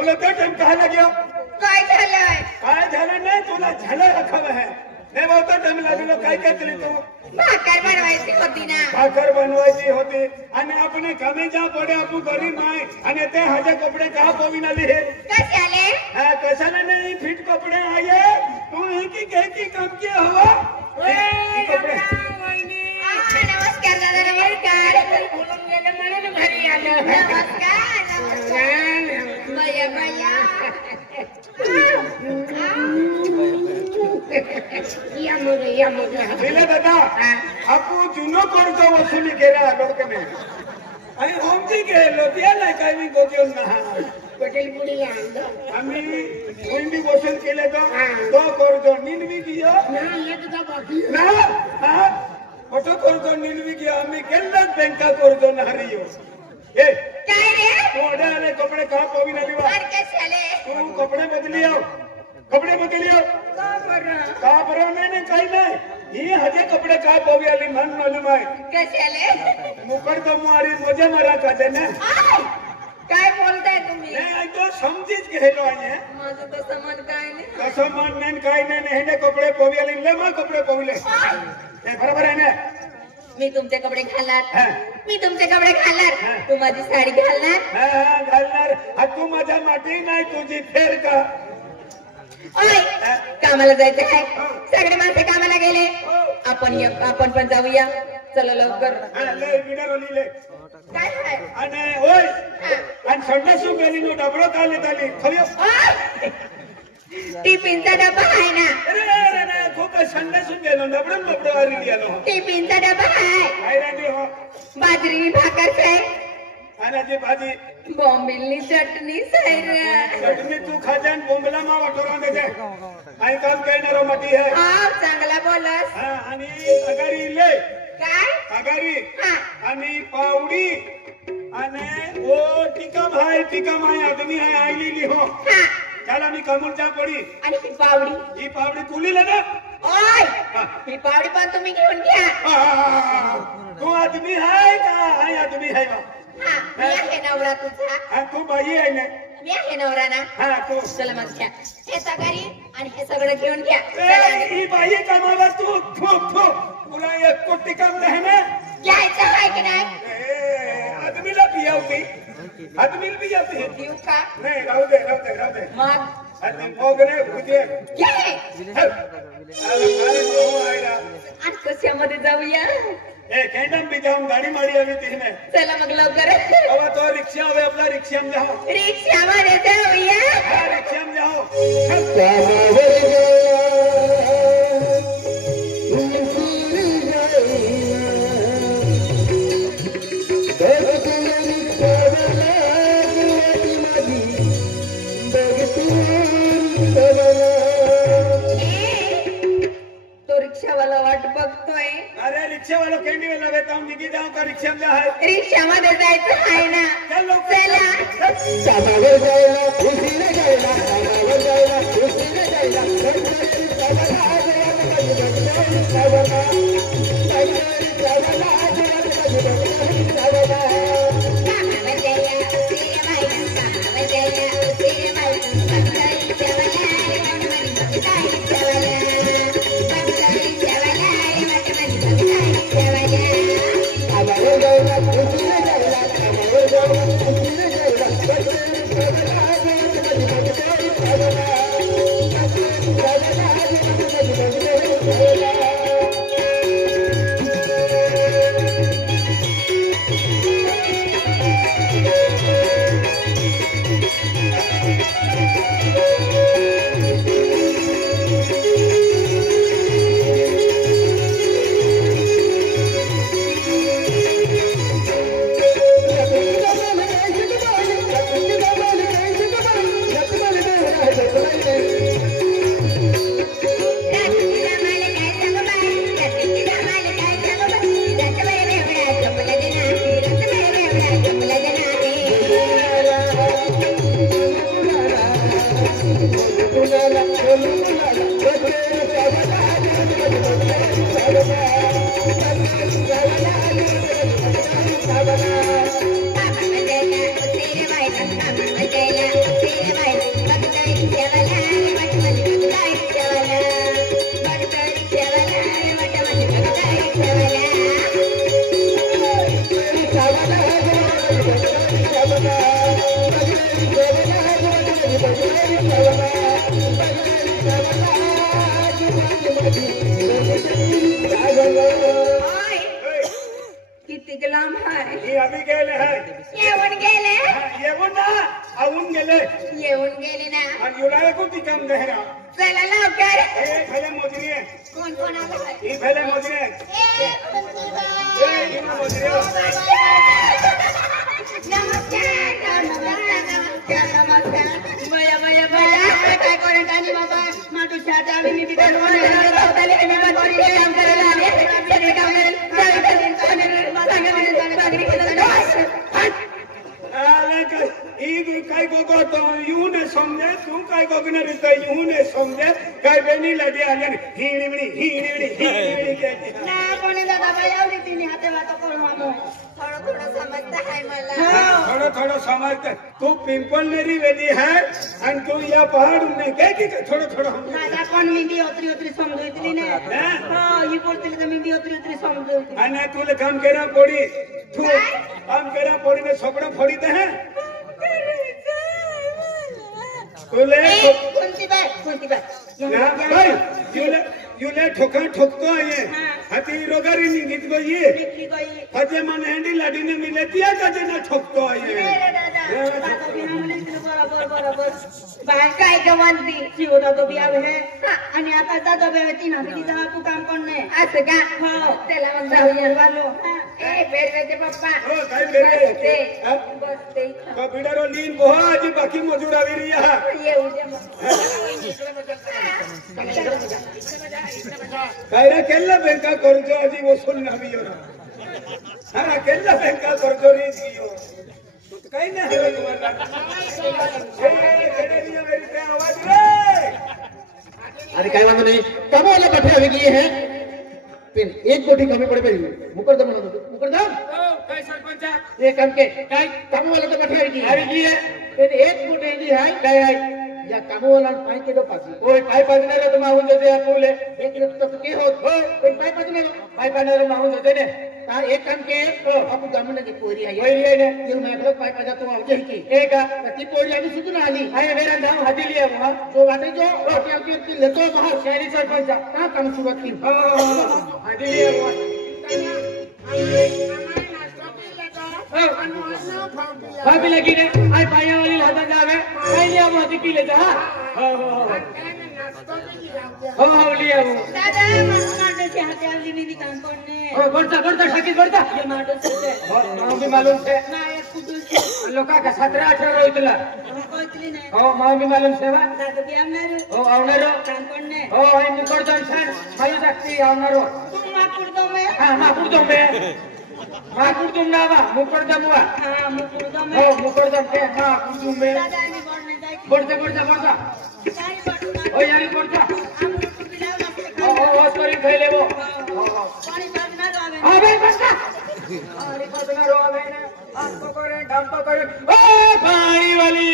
तुला तो टाइम कहा गया काय झालंय काय झालं नाही तुला झालं रखाव आहे नाही बहुत टाइम लागलो काय काय केली तू भाकर बनवायची होती ना भाकर बनवायची होती आणि आपण कमी जा पडे आपण गरीब आहे आणि ते हाजे कपडे का पोविन आले हे कशाले हा कशाला नाही फिट कपडे आहे तू ही की घ्यायची काम की हवा कपडे नमस्कार दादा नमस्कार बोलून गेले म्हणून घरी आलं नमस्कार नमस्कार बया बया या मुलं दिले दादा आपण जुनो कर्ज वसुली केला आलो का नाही आणि होमची गेलो त्याला काय मी गोगेऊन ना पटेल पुढे आणलं आम्ही कोणी वसूल केले तो कर्ज निलवी गियो एकदा बाकी ना हा मोठं कर्ज निलवी गियो आम्ही केलाच बँका कर्ज नारियो ए काय रे थोडे आले कपडे का पोवी ना दिवा कशाले तू कपडे बदली आओ कपडे बदली आओ का बरं नाही काही नाही ही हजे कपडे का पोवी आली मन मालूम आहे कशाले मुकड तो मारी मजा मारा का ना काय बोलताय तुम्ही नाही तो समजीच घेलो आहे माझं तर समान काय नाही कसं मन नाही काय नाही हे कपडे पोवी आली ले मग कपडे पोवले हे बरोबर आहे ना मी तुमचे कपडे घालणार हा. मी तुमचे कपडे घालणार तू माझी साडी घालणार हा घालणार हा तू माझ्या माटी नाही तुझी फेर का ओय कामाला जायचं काय सगळे माणसं कामाला गेले आपण पण जाऊया चला लवकर हा ले विडर ओलीले काय आहे आणि ओय आणि संडासू गेली नो डबडो काले ताली खवयो टिफिनचा डबा आहे ना अरे खूप संडासू गेलो डबडो आली गेलो टिफिनचा डबा आहे काय राणी हो बाजरी भाकर आहे खाण्याची भाजी बॉम्बिलनी चटणी सैरा चटणी तू खाजान बोंबला मा वाटोरा देते काही काम करणारो मटी है चांगला बोलस हा आणि अगारी ले काय अगारी हा आणि पावडी आणि ओ टिका भाई आदमी है आईली हो हा चला मी कमून जा पडी आणि ही पावडी तुली ले ना ओय ही पावडी पण तुम्ही घेऊन घ्या तू आदमी है का हाय आदमी है बा हा मी आहे नवरा तुझा हा तू बाई आहे ना मी आहे नवरा ना हा तू चला मग घ्या हे सगळी आणि हे सगळं घेऊन घ्या ही बाई कामाला तू तुला एक कोटी काम नाही ना घ्यायचं आहे की नाही आदमीला पियावती आदमीला पियावती देऊ का नाही राहू दे मग आणि मोगरे उद्या घे आणि कशामध्ये जाऊया ए कैंडम भी जाऊं गाड़ी मारी अभी तीन चला मग लवकर अब तो रिक्शा हुए अपना रिक्शा में जाओ रिक्षामध्ये जाऊया रिक्शा में जाओ तो रिक्षावाला वाट बघतोय अरे रिक्शा वाला कैंडी में लगे तो निकी जाऊं का रिक्शा में है रिक्षामध्ये जायचं आहे ना चलो चला सामावर जायला खुशीने जायला सामावर जायला खुशीने जायला गणपती सावला आजरात गणपती सावला गणपती सावला आजरात गणपती सावला सामावर जायला खुशीने जायला सामावर ओय, किती लांब आहे ही आम्ही गेले आहे येऊन गेले येऊन ना आऊन गेले येऊन गेले ना आणि युला कुठे काम गहरा चला लवकर हे भले मोजरी आहे कोण कोण आलं ही भले मोजरी आहे हे ही मोजरी बया बया बया काय करेन आणि बाबा माटू शाटा आम्ही मी बिचार होते मी बाबा काम करायला आले सगळे काम काय गोगो तो यू ने समझे तू काय गोगने रे यू ने समझे काय बेनी लगे आले हिणी कहते ना कोणी दादा बाई एवढी तिने हाते वाटो करू आमो थोडं थोडं समजतं आहे मला थोड़ा समझते तू पिंपल नेरी वेली है आणि तू या पहाड़ में क्या की थोड़ा हम दादा पण मी बी ओत्री समजूतली ने हो ही बोलतली तर मी बी ओत्री समजूतली आणि तुला काम केरा पड़ी तू काम केरा पड़ी ने सपड़ा फोड़ी दे हैं तुले कोणती बाय युले ठोकतो आहे हाती रोगारी निघित गई निकली गई हजे मन हंडी लाडी ने मिले दिया का ना ठोकतो आहे रे दादा बिना मुलीचं बरोबर बाय काय गमंती जीव दादो बी आहे आणि आता दादो बी तीन हाती जा तू काम कोण नाही असं का हो त्याला मग जाऊया वालो ए बेरवेचे पप्पा हो काय बेरे बस ते का बिडारो लीन बोहा आजी बाकी मजूर आवी रिया येऊ दे मग कायरा केल्ला बँका कर्ज आजी वसूल नावी यो हा केल्ला बँका कर्ज री दियो काही नाही रे तुम्हाला केडेरिया मेरी ते आवाज रे अरे काय वांधो नाही कमावाला पाठी आवी गई है पिन एक कोटी कमी पड़े पड़ी मुकरदम म्हणत होतो मुकरदम काय सरपंचा एक काम के काय कमावाला तो पाठी आवी गई है फिर एक कोटी दी है काय है या कमावाला पाय के दो पाजी ओय पाय पाजने रे तो माहून जते फूले एक तो के हो ओय पाय पाजने रे माहून जते ने तार एक काम के आपू गामने की पोरी आहे ने ये मैं लोग पाय पाजा तो आवजे की एका ती पोरी आम्ही सुटून आली आहे वेरा नाव हाती लिया वहां जो वाटे जो रोटी आती ती लेतो बाहर शहरी सरपंच का काम सुरुवात की हाती लिया भाभी लगी ने आई पाया वाली लादा जावे आई लिया मोती पी ले जा हो लिया वो दादा माटोचे हाते आली मी काम कोण नाही ओ बढ़ता शाकिर बढ़ता ये माटोचे मां भी मालूम है ना एक कुटुल लोका का 17 18 होतला कोइतली नाही हो मां भी मालूम सेवा दादा बी आमनार हो आवनारो काम कोण नाही हो आई मुकरदम छान मालूम शक्ति आवनारो तू माकुड दो मे हां माकुड़ तुम ना वा मुकरदम हुआ हां मुकुड दो मे हो मुकरदम के माकुड़ तुम में दादा मी कोण नाही जाय बढ़ता काय पडता ओ यारी बढ़ता आम तू बिलाव लागते हो सॉरी खैले वो पाणी बाजणार आवे अबे बढ़ता अरे बदना रो आवे ना आपको करे ढम तो करे ओ पानी वाली